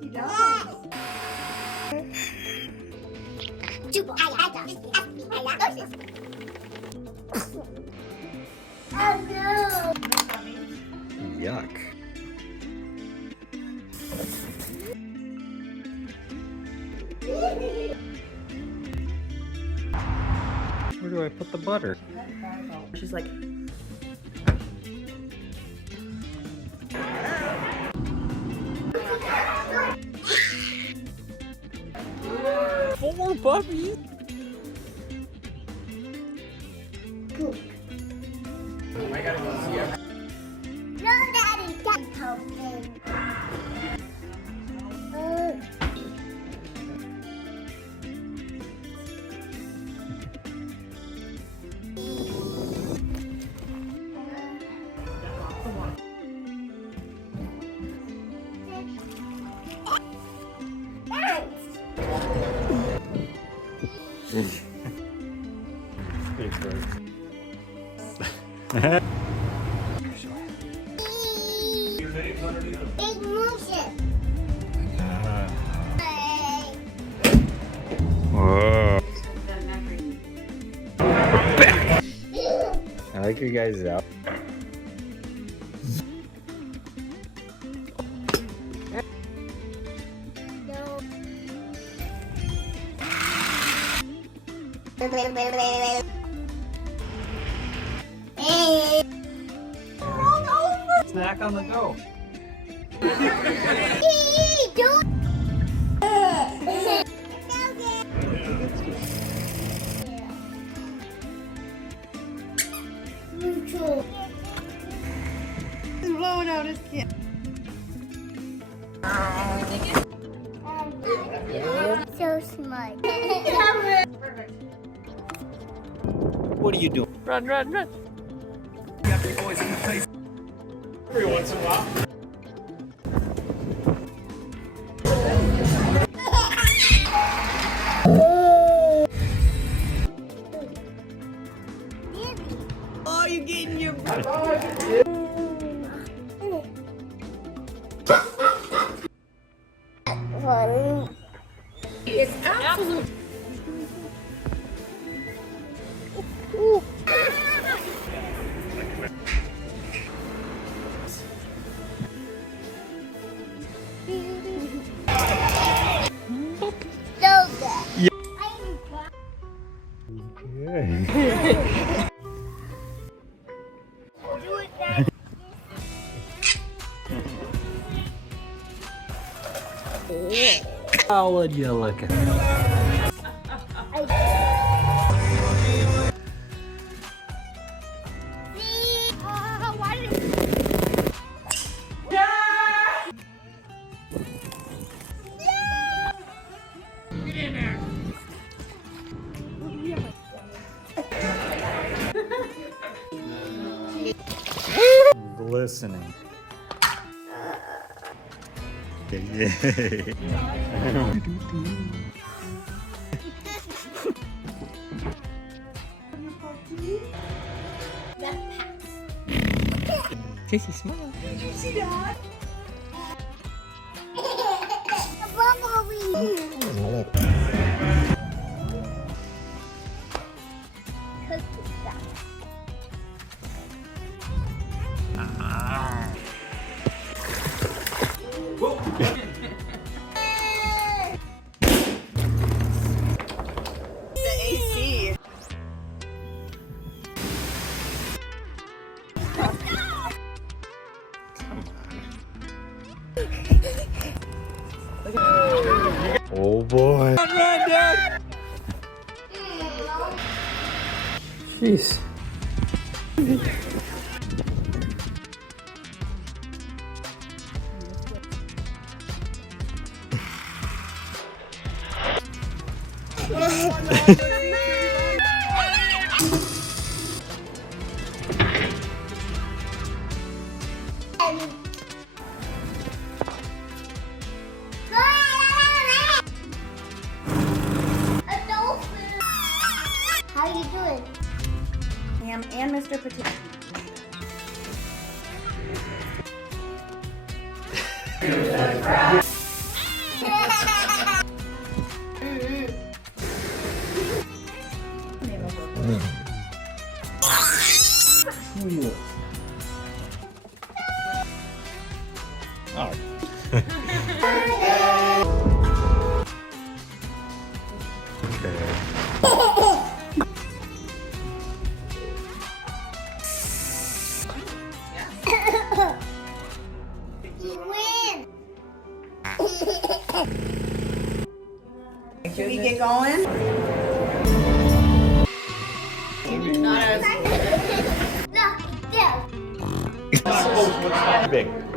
He does. Oh no! Yuck. Where do I put the butter? She's like, Four puppies? I gotta go see her. No, Daddy, can't help him. Big motion. Whoa. I like you guys out. Hey. Snack on the go. he's blowing out his kid. So smart. Perfect. What are you doing? Run, run, run. Every once in a while. Oh, you're getting your. One. It's absolute. So good. Do it, Dad. How would you look at See? Why did it... Glistening. Casey, smile. Did you see that? A bumblebee. Cookie stuff. The AC. Oh boy. Run, run, Dad. Jeez. How you doing? And Mr. Potato. You win. Should we get going? Look, there. Big.